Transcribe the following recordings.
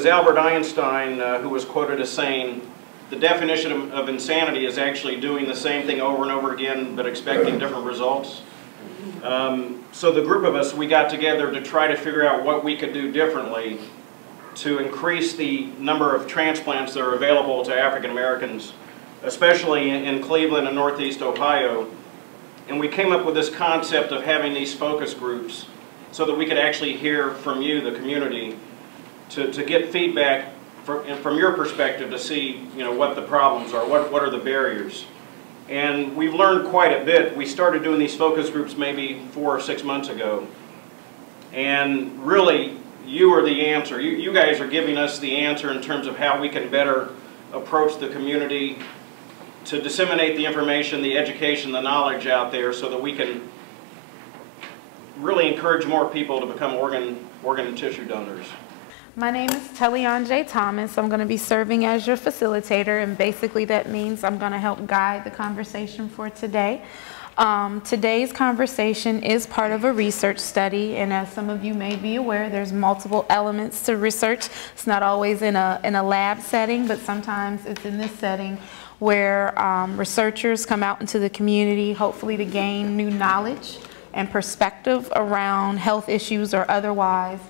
was Albert Einstein who was quoted as saying, the definition of insanity is actually doing the same thing over and over again but expecting different results. So the group of us, we got together to try to figure out what we could do differently to increase the number of transplants that are available to African Americans, especially in Cleveland and Northeast Ohio. And we came up with this concept of having these focus groups so that we could actually hear from you, the community, to get feedback from your perspective to see, you know, what the problems are, what are the barriers. And we've learned quite a bit. We started doing these focus groups maybe 4 or 6 months ago. And really, you are the answer. You guys are giving us the answer in terms of how we can better approach the community to disseminate the information, the education, the knowledge out there so that we can really encourage more people to become organ and tissue donors. My name is Tellion J. Thomas. I'm going to be serving as your facilitator, and basically that means I'm going to help guide the conversation for today. Today's conversation is part of a research study, and as some of you may be aware, there's multiple elements to research. It's not always in a lab setting, but sometimes it's in this setting where researchers come out into the community, hopefully to gain new knowledge and perspective around health issues or otherwise,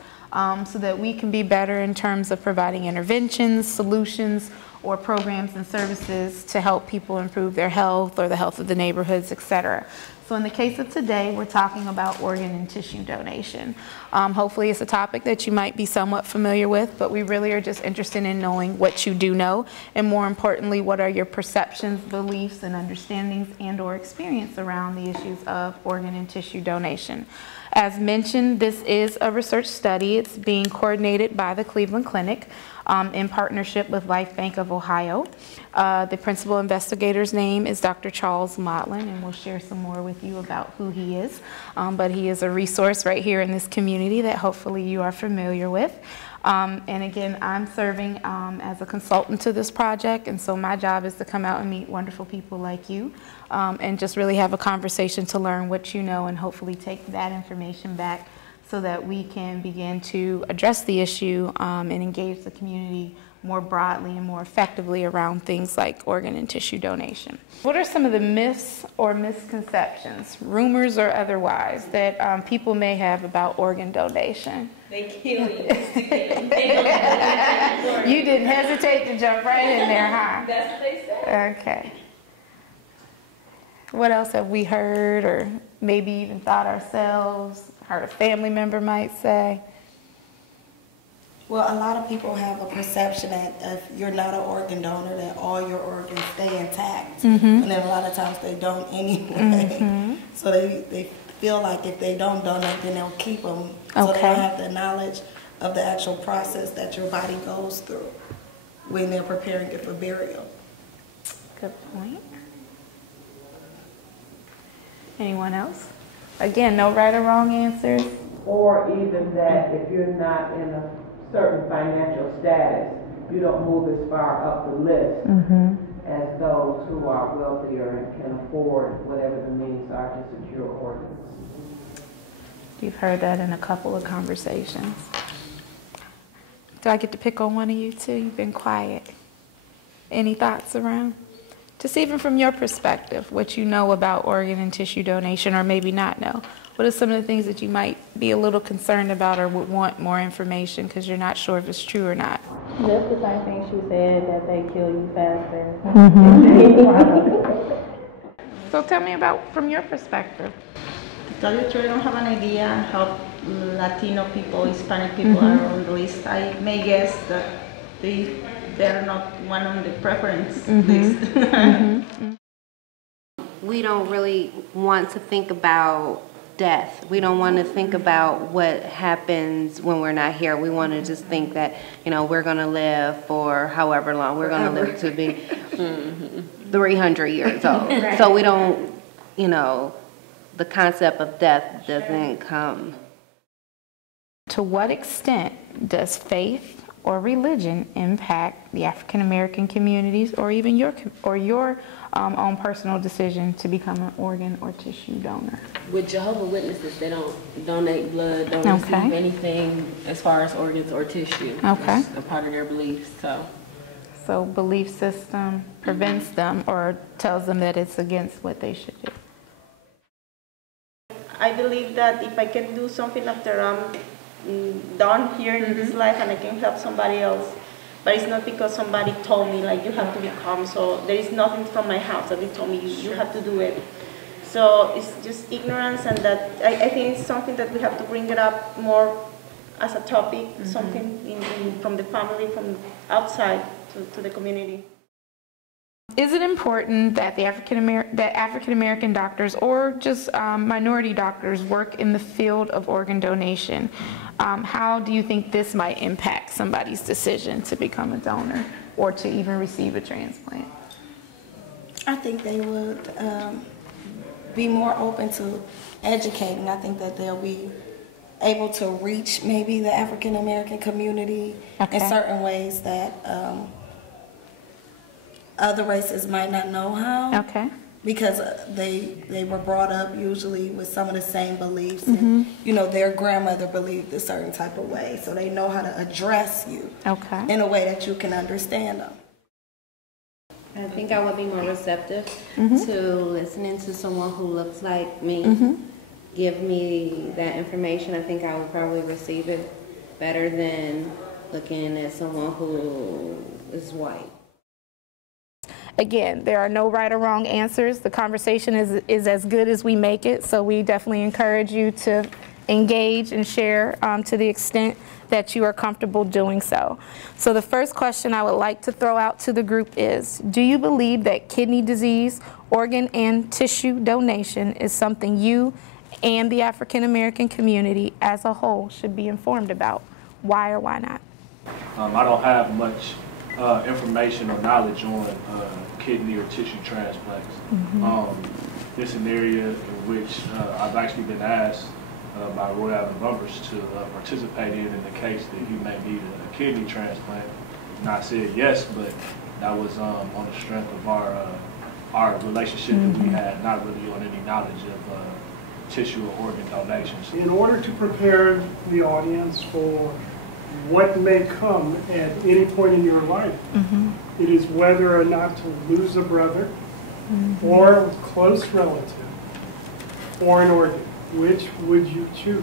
so that we can be better in terms of providing interventions, solutions, or programs and services to help people improve their health or the health of the neighborhoods, etc. So in the case of today, we're talking about organ and tissue donation. Hopefully it's a topic that you might be somewhat familiar with, but we really are just interested in knowing what you do know, and more importantly, what are your perceptions, beliefs, and understandings and/or experience around the issues of organ and tissue donation. As mentioned, this is a research study. It's being coordinated by the Cleveland Clinic in partnership with Life Bank of Ohio. The principal investigator's name is Dr. Charles Motlin, and we'll share some more with you about who he is. But he is a resource right here in this community that hopefully you are familiar with. And again, I'm serving as a consultant to this project, and so my job is to come out and meet wonderful people like you and just really have a conversation to learn what you know and hopefully take that information back so that we can begin to address the issue and engage the community more broadly and more effectively around things like organ and tissue donation. What are some of the myths or misconceptions, rumors or otherwise, that people may have about organ donation? They kill you. You didn't hesitate to jump right in there, huh? That's what they say. Okay. What else have we heard or maybe even thought ourselves, heard a family member might say? Well, a lot of people have a perception that if you're not an organ donor, that all your organs stay intact. And then a lot of times they don't anyway. So they feel like if they don't donate, then they'll keep them. So they don't have the knowledge of the actual process that your body goes through when they're preparing it for burial. Good point. Anyone else? Again, no right or wrong answers. Or even that if you're not in a certain financial status, you don't move as far up the list as those who are wealthier and can afford whatever the means are to secure organs. You've heard that in a couple of conversations. Do I get to pick on one of you too? You've been quiet. Any thoughts around? Just even from your perspective, what you know about organ and tissue donation, or maybe not know. What are some of the things that you might be a little concerned about or would want more information because you're not sure if it's true or not? Just the same thing she said, that they kill you faster. So tell me about, from your perspective. To tell you the truth, I don't have an idea how Latino people, Hispanic people are on the list. I may guess that they're not one on the preference list. We don't really want to think about death. We don't want to think about what happens when we're not here. We want to just think that, you know, we're going to live for however long. We're going to live to be 300 years old. So we don't, you know, the concept of death doesn't come. To what extent does faith or religion impact the African American communities, or even your own personal decision to become an organ or tissue donor? With Jehovah's Witnesses, they don't donate blood, don't Okay. receive anything as far as organs or tissue. Okay. It's a part of their beliefs. So belief system prevents them or tells them that it's against what they should do. I believe that if I can do something after I'm done here in this life and I can help somebody else, but it's not because somebody told me like you have to become, so there is nothing from my house that they told me you have to do it. So it's just ignorance, and that I think it's something that we have to bring it up more as a topic, something from the family, from outside to the community. Is it important that the African American doctors or just minority doctors work in the field of organ donation? How do you think this might impact somebody's decision to become a donor or to even receive a transplant? I think they would be more open to educating. I think that they'll be able to reach maybe the African American community in certain ways that other races might not know how. Okay. Because they were brought up usually with some of the same beliefs. And, you know, their grandmother believed a certain type of way, so they know how to address you in a way that you can understand them. I think I would be more receptive to listening to someone who looks like me, give me that information. I think I would probably receive it better than looking at someone who is white. Again, there are no right or wrong answers. The conversation is as good as we make it, so we definitely encourage you to engage and share to the extent that you are comfortable doing so. So the first question I would like to throw out to the group is, do you believe that kidney disease, organ and tissue donation is something you and the African American community as a whole should be informed about? Why or why not? I don't have much information or knowledge on kidney or tissue transplants. It's an area in which I've actually been asked by Roy Allen Bumpers to participate in the case that he may need a kidney transplant. And I said yes, but that was on the strength of our relationship that we had, not really on any knowledge of tissue or organ donations. In order to prepare the audience for what may come at any point in your life, it is whether or not to lose a brother or a close relative or an organ. Which would you choose?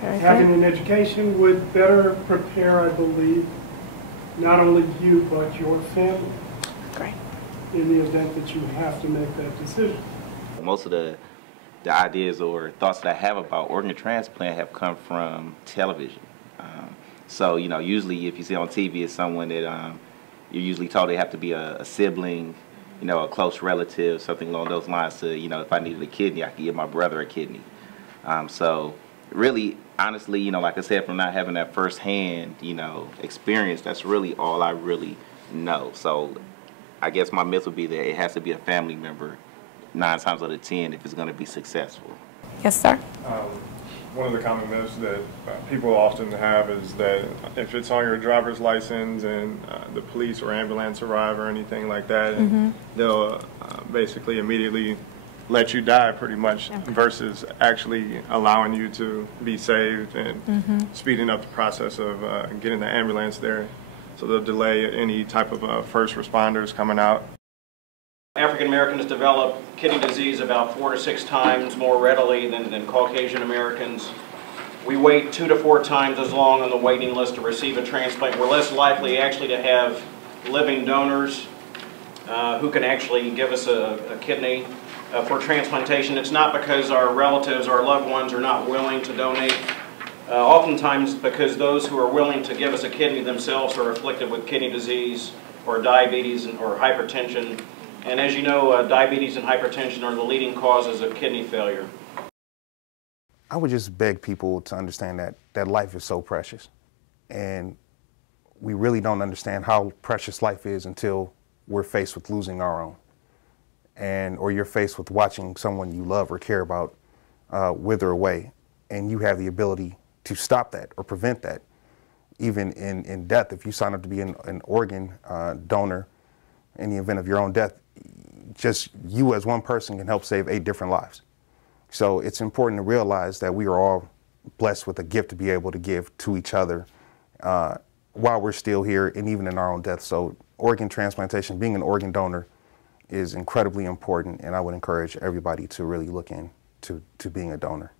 Having an education would better prepare, I believe, not only you but your family. Great. In the event that you have to make that decision. Most of the ideas or thoughts that I have about organ transplant have come from television. So, you know, usually if you see on TV, it's someone that you're usually told they have to be a sibling, you know, a close relative, something along those lines to, you know, if I needed a kidney, I could give my brother a kidney. So really, honestly, you know, like I said, from not having that firsthand, you know, experience, that's really all I really know. So I guess my myth would be that it has to be a family member 9 times out of 10 if it's going to be successful. Yes, sir. One of the common myths that people often have is that if it's on your driver's license and the police or ambulance arrive or anything like that, they'll basically immediately let you die pretty much, versus actually allowing you to be saved and speeding up the process of getting the ambulance there. So they'll delay any type of first responders coming out. African Americans develop kidney disease about 4 to 6 times more readily than Caucasian Americans. We wait 2 to 4 times as long on the waiting list to receive a transplant. We're less likely actually to have living donors who can actually give us a kidney for transplantation. It's not because our relatives, our loved ones are not willing to donate. Oftentimes because those who are willing to give us a kidney themselves are afflicted with kidney disease or diabetes or hypertension. And as you know, diabetes and hypertension are the leading causes of kidney failure. I would just beg people to understand that life is so precious. And we really don't understand how precious life is until we're faced with losing our own. Or you're faced with watching someone you love or care about wither away. And you have the ability to stop that or prevent that. even in death, if you sign up to be an organ donor in the event of your own death, just you as one person can help save 8 different lives. So it's important to realize that we are all blessed with a gift to be able to give to each other while we're still here and even in our own death. So organ transplantation, being an organ donor, is incredibly important, and I would encourage everybody to really look into being a donor.